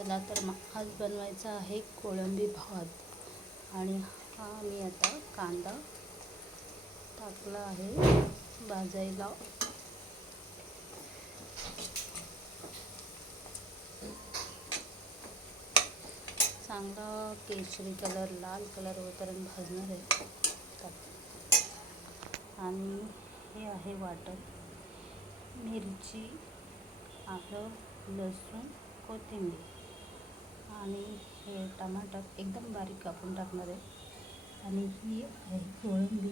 चला तर मग आज बनवायचा आहे कोळंबी भात आणि हा मी आता कांदा टाकला आहे भाजायला. चांगला केशरी कलर लाल कलर होईपर्यंत भाजणार आहे. आणि हे आहे वाटण मिरची, आलं, लसूण, कोथिंबीर आणि हे टमाटर एकदम बारीक कापून टाकणार आहे. आणि ही आहे कोळंबी.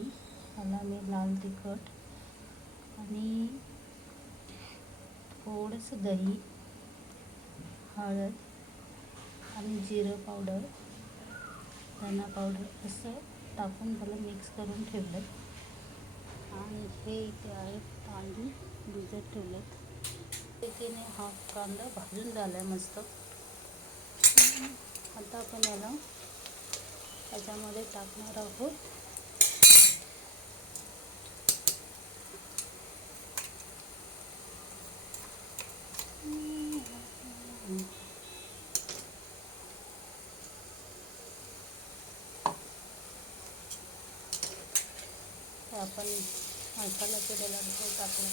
ह्याला मी लाल तिखट आणि थोडंसं दही, हळद आणि जिरं पावडर, धना पावडर असं टाकून त्याला मिक्स करून ठेवलं. आणि हे इथे आहे तांदूळ भिजत ठेवलेत. त्याने हा कांदा भाजून झाला आहे मस्त. आता आपण याला त्याच्यामध्ये टाकणार आहोत आपण मसाला केलेला तो टाकला.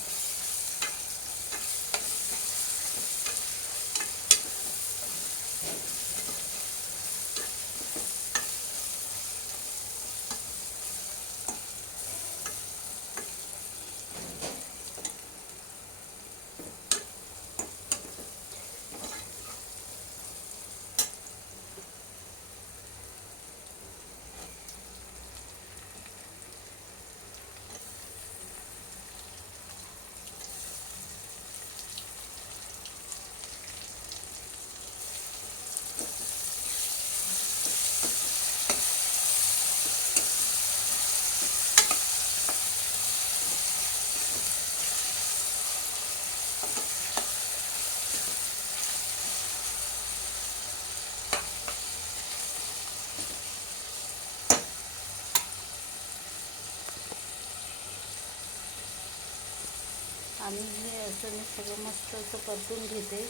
आणि हे असं मी सगळं मस्त असं परतून घेते.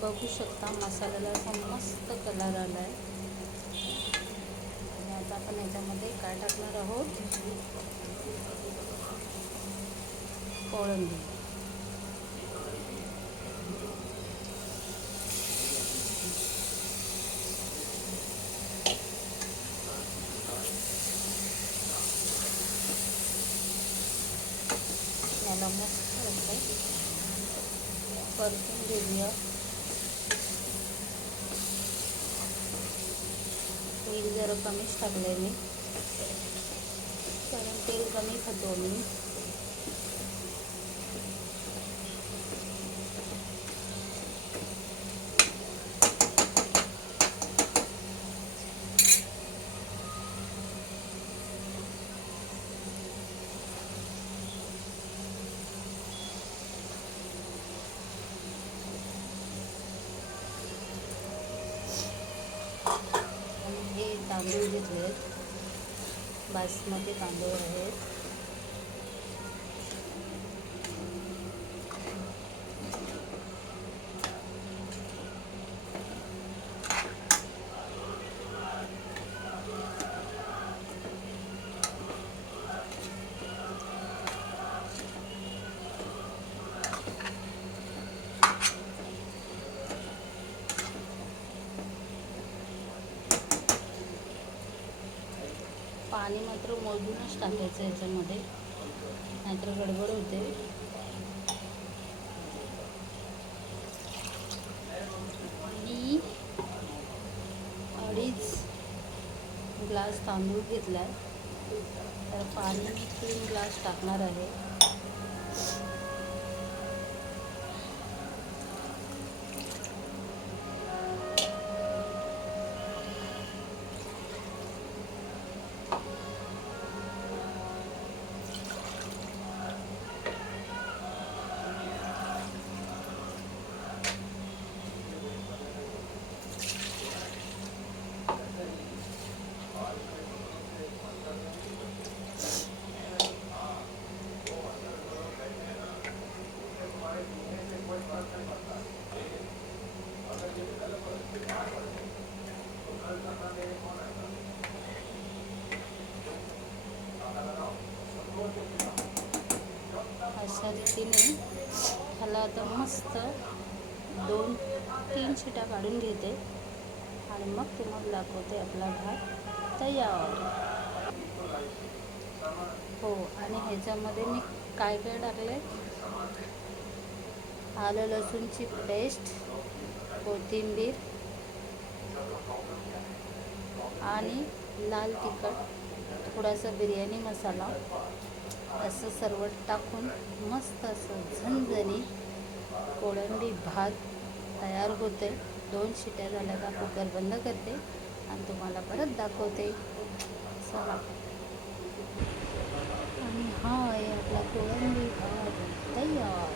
बघू शकता मसाल्याला असा मस्त कलर आला आहे. आणि आता आपण याच्यामध्ये काय टाकणार आहोत, कोळंबी. याला मस्त असं परतून घेऊया. तेल जरा कमीच टाकलं आहे मी, कारण तेल कमी खातो मी. तांदूळ घेतले, बासमती तांदूळ आहेत. पाणी मात्र मोजूनच टाकायचं याच्यामध्ये, नाहीतर गडबड होते. मी 2.5 ग्लास तांदूळ घेतला आहे, तर पाणी मी 3 ग्लास टाकणार आहे. अशा रीतीने ह्याला आता मस्त 2-3 शिट्या काढून घेते आणि मग तुम्हाला दाखवते आपला भात तयार. हो, आणि ह्याच्यामध्ये मी काय काय टाकले, आलं लसूणची पेस्ट, कोथिंबीर आणि लाल तिखट, थोडासा बिर्याणी मसाला, असं सर्व टाकून मस्त असं झणझणीत कोळंबी भात तयार होते. 2 शिट्या झाल्या का कुकर बंद करते आणि तुम्हाला परत दाखवते. चला, आणि हा आहे आपला कोळंबी भात तयार.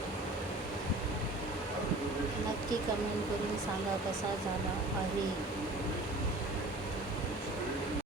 नक्की कमेंट करून सांगा कसा झाला आहे.